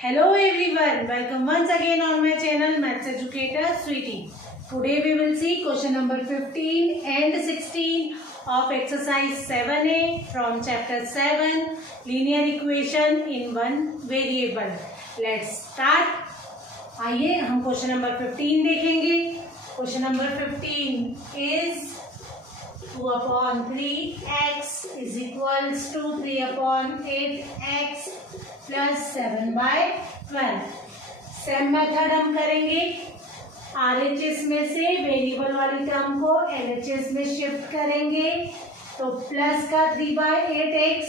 Hello everyone, welcome once again on my channel Maths Educator Sweetie. Today we will see question number 15 and 16 of exercise 7a from chapter 7 linear equation in one variable. Let's start. आइए हम question number 15 देखेंगे. Question number 15 is 2/3x is equals to 3/8x plus 7/12. Same method हम करेंगे. RHS में से variable वाली term को LHS में शिफ्ट करेंगे तो प्लस का 3/8x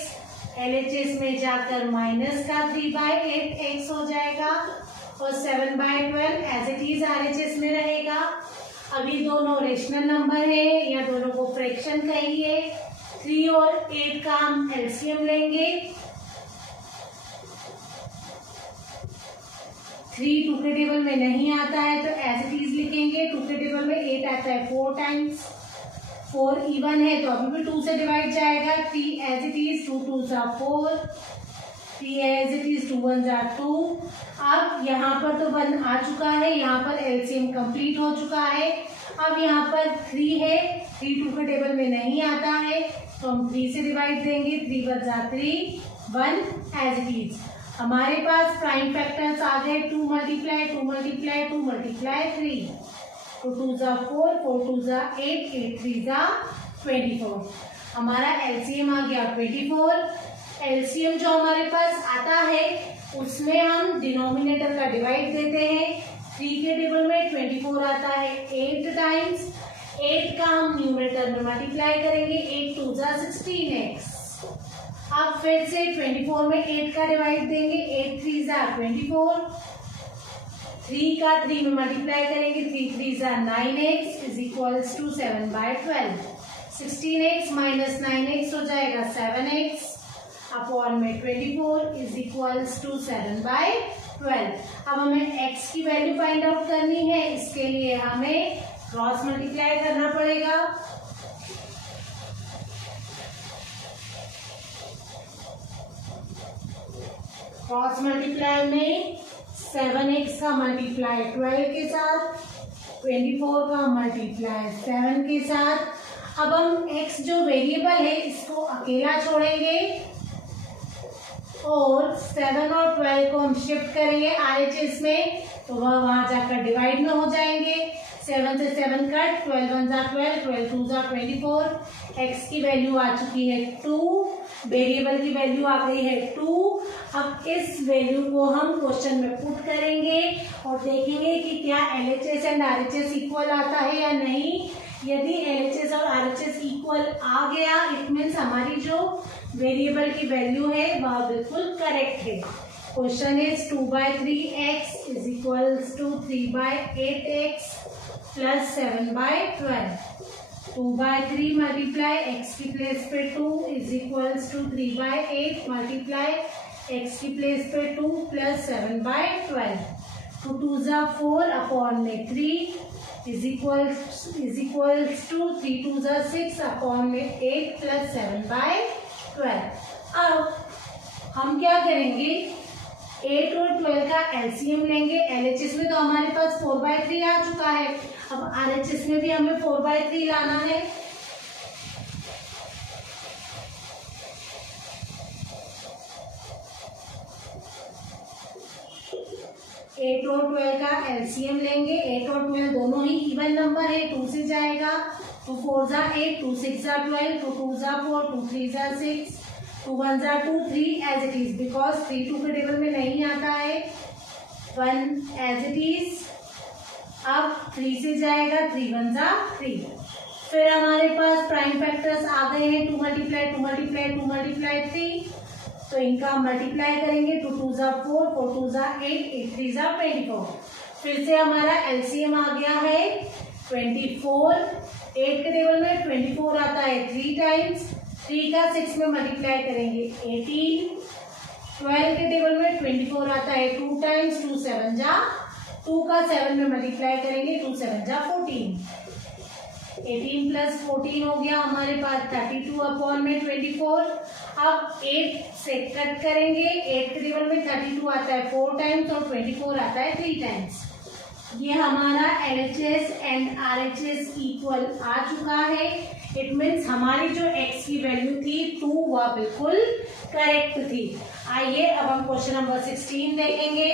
LHS में जाकर माइनस का 3/8x हो जाएगा और 7/12 एज इट इज RHS में रहेगा. अभी दोनों रेशनल नंबर है या दोनों को फ्रैक्शन कहिए. 3 और 8 का हम एलसीएम लेंगे. 3 टू के टेबल में नहीं आता है तो एज इट इज लिखेंगे. 2 के टेबल में 8 आता है 4 टाइम्स. 4 इवन है तो अभी भी 2 से डिवाइड जाएगा. 3 as it is 2 2s are 4. 3 as it is 2 1s are 2. अब यहाँ पर तो 1 आ चुका है. यहाँ पर एलसीएम कंप्लीट हो चुका है. अब यहाँ पर 3 है. 3 2 के टेबल में नहीं आता है तो हम 3 से डिवाइड देंगे. 3 1s are 3. 1 as it is. हमारे पास प्राइम फैक्टर्स आ गए. 2 multiply 2 multiply 2 multiply 3. 2 2s are 4. 4 2s are 8. 8 3s are 24. हमारा एलसीएम आ गया 24. एलसीएम जो हमारे पास आता है उसमें हम डिनोमिनेटर का डिवाइड देते हैं. 3 के टेबल में 24 आता है 8 टाइम्स. 8 का हम न्यूमरेटर में मल्टीप्लाई करेंगे. 8 2s are 16x. अब फिर से 24 में 8 का डिवाइड देंगे. 8 3s are 24. 3 का 3 में मल्टीप्लाई करेंगे. 3 3s are 9x is equals to 7/12. 16x minus 9x हो जाएगा 7x अपॉन में 24 इज इक्वल्स टू 7/12. अब हमें x की वैल्यू फाइंड आउट करनी है. इसके लिए हमें क्रॉस मल्टीप्लाई करना पड़ेगा. क्रॉस मल्टीप्लाई में 7x का मल्टीप्लाई 12 के साथ, 24 का मल्टीप्लाई 7 के साथ. अब हम x जो वेरिएबल है इसको अकेला छोड़ेंगे और 7 और 12 को हम शिफ्ट करेंगे RHS में तो वह वहां जाकर डिवाइड में हो जाएंगे. 7 से 7 cut. 12 1s are 12. 12 2s are 24. x की वैल्यू आ चुकी है 2. वेरिएबल की वैल्यू आ गई है 2. अब इस वैल्यू को हम क्वेश्चन में पुट करेंगे और देखेंगे कि क्या LHS एंड RHS इक्वल आता है या नहीं. यदि LHS और RHS इक्वल आ गया इट मीन्स हमारी जो वेरिएबल की वैल्यू है वह बिल्कुल करेक्ट है. Question is 2/3x is equals to 3/8x plus 7/12. 2/3 multiply x की प्लेस पे 2 is equals to 3/8 multiply x की प्लेस पे 2 प्लस 7/12. 2 2s are 4 अपॉन में 3 is equals to 3 2s are 6 upon में 8 प्लस 7/12. अब हम क्या करेंगे 8 और 12 का एलसीएम लेंगे. LHS में तो हमारे पास 4/3 आ चुका है. अब RHS में भी हमें 4/3 लाना है. एट और 12 का एलसीएम लेंगे. 8 और 12 दोनों ही इवन नंबर है. 2 से जाएगा. 2 4s are 8. 2 6s are 12. 2 2s are 4. 2 3s are 6. 2 1s are 2. 3 as it is because 3 2 के टेबल में नहीं आता है. 1 एज इट इज. अब 3 से जाएगा. 3 1s are 3. फिर हमारे पास प्राइम फैक्टर्स आ गए हैं. 2 मल्टीप्लाई 2 मल्टीप्लाई 2 मल्टीप्लाई 3 तो इनका मल्टीप्लाई करेंगे. 2 2s are 4. 4 2s are 8. 8 3s are 24. फिर से हमारा एलसीएम आ गया है 24. 8 के टेबल में 24 आता है 3 टाइम्स. 3 का 6 में मल्टीप्लाई करेंगे 18. 12 के टेबल में 24 आता है 2 टाइम्स. 2 7 जा 2 का 7 में मल्टीप्लाई करेंगे. 2 7 जा 14. 18 प्लस 14 हो गया हमारे पास 32 अपॉन में 24. अब 8 से कट करेंगे, 8 के टेबल में 32 आता है 4 टाइम्स और 24 आता है 3 टाइम्स। ये हमारा LHS एंड RHS इक्वल आ चुका है। इट मीन्स हमारी जो x की वैल्यू थी 2 वह बिल्कुल करेक्ट थी। आइए अब हम क्वेश्चन नंबर 16 देखेंगे।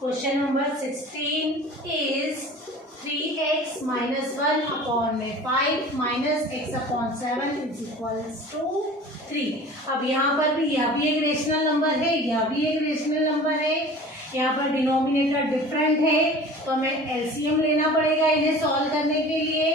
Question number 16 is 3x minus 1 upon में 5 minus x upon 7 is equals to 3। अब यहाँ पर भी यह भी एक रेशनल नंबर है, यह भी एक रेशनल नंबर है। यहाँ पर डिनोमिनेटर डिफरेंट है तो हमें एलसीएम लेना पड़ेगा इन्हें सॉल्व करने के लिए।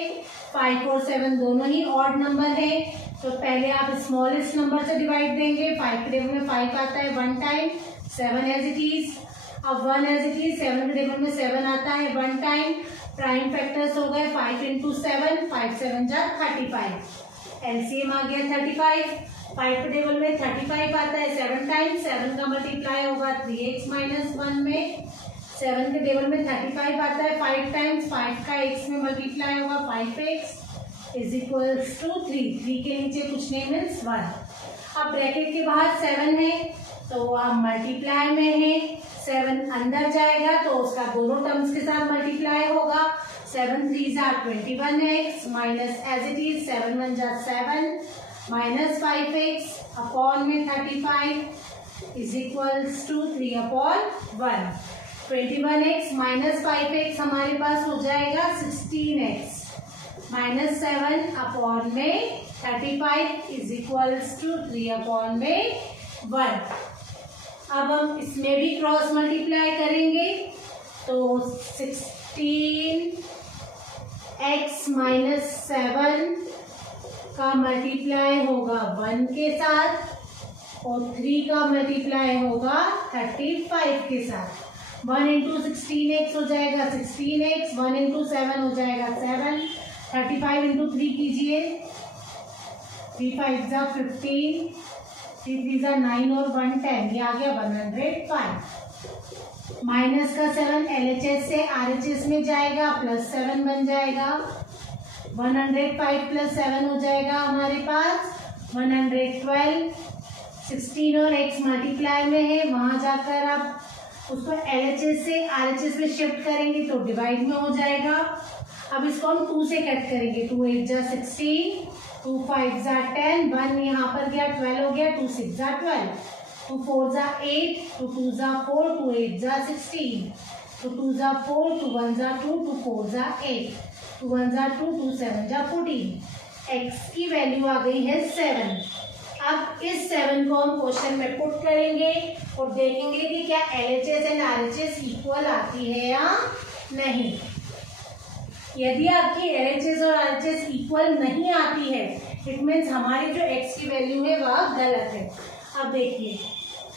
5 और 7 दोनों ही ऑड नंबर है तो पहले आप स्मॉलेस्ट नंबर से डिवाइड देंगे। 5 के टेबल में 5 आता है 1 टाइम, 7 एज इट इज। अब 1 एज इट इज, 7 के टेबल में 7 आता है 1 टाइम। प्राइम फैक्टर्स हो गए 5 इंटू 7, 5 7 जा 35। एलसीएम आ गया 35। 5 के टेबल में 35 आता है 7 टाइम, 7 का मल्टीप्लाई होगा 3x माइनस 1 में। 7 के टेबल में 35 आता है 5 टाइम्स, 5 का x में मल्टीप्लाई होगा 5x इज इक्वल्स टू 3। 3 के नीचे कुछ नहीं मीन्स 1। अब ब्रैकेट के बाहर 7 है तो आप मल्टीप्लाई में है, 7 अंदर जाएगा तो उसका दोनों टर्म्स के साथ मल्टीप्लाई होगा। 7 3 जा 21x minus as it is 7 1 जा 7 माइनस 5x अपॉन में 35 is equals to 3 upon 1। 21x minus 5x हमारे पास हो जाएगा 16x माइनस 7 अपॉन में 35 इज इक्वल्स टू 3 अपॉन में 1। अब हम इसमें भी क्रॉस मल्टीप्लाई करेंगे तो 16x माइनस 7 का मल्टीप्लाई होगा 1 के साथ और 3 का मल्टीप्लाई होगा 35 के साथ। 1 इंटू 16x हो जाएगा 16x, 1 इंटू 7 हो जाएगा 7, 35 इंटू 3 कीजिए, 3 5 जा 15, 3 3 जा 9 और 1 10, ये आ गया 105। माइनस का 7 LHS से RHS में जाएगा प्लस 7 बन जाएगा। 105 प्लस 7 हो जाएगा हमारे पास 112। 16 और x मल्टीप्लाई में है, वहां जाकर आप उसको LHS से RHS में शिफ्ट करेंगे तो डिवाइड में हो जाएगा। अब इसको हम 2 से कट करेंगे, 2 8 जा 16, 2 5 जा 10, 1 यहाँ पर गया 12 हो गया, 2 6 जा 12, 2 4 जा 8, 2 2 जा 4, 2 8 जा 16, 2 2 जा 4, 2 1 जा 2, 2 4 जा 8, 2 1 जा 2, 2 7 जा 14। x की वैल्यू आ गई है 7। अब इस 7 को हम क्वेश्चन में पुट करेंगे और देखेंगे कि क्या LHS एंड RHS इक्वल आती है या नहीं। यदि आपकी LHS और RHS इक्वल नहीं आती है इट मीन्स हमारी जो x की वैल्यू है वह गलत है। अब देखिए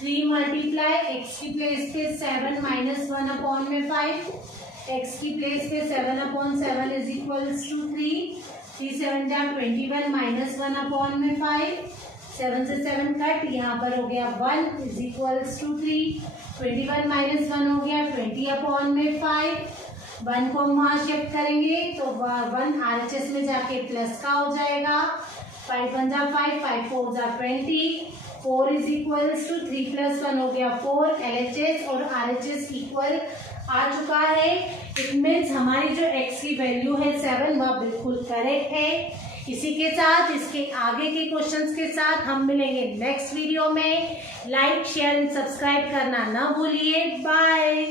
3 मल्टीप्लाई x की प्लेस पे 7 माइनस 1 अपॉन में 5, x की प्लेस पे 7 अपॉन 7 इज इक्वल्स टू 3, 3 7 जा 21 माइनस 1 अपॉन में 5, 7 से 7 कट, यहाँ पर हो गया 1 इज इक्वल्स टू 3, 21 माइनस 1 हो गया 20 अपॉन में 5। 1 को हम वहाँ शिफ्ट करेंगे तो 1 RHS में जाके प्लस का हो जाएगा। 5 1 जा 5, 5 4 जा 20, 4 इज इक्वल्स टू 3 प्लस 1 हो गया 4। LHS और RHS इक्वल आ चुका है। इट मीन्स हमारी जो x की वैल्यू है 7 वह बिल्कुल करेक्ट है। इसी के साथ इसके आगे के क्वेश्चंस के साथ हम मिलेंगे नेक्स्ट वीडियो में। लाइक शेयर एंड सब्सक्राइब करना ना भूलिए। बाय।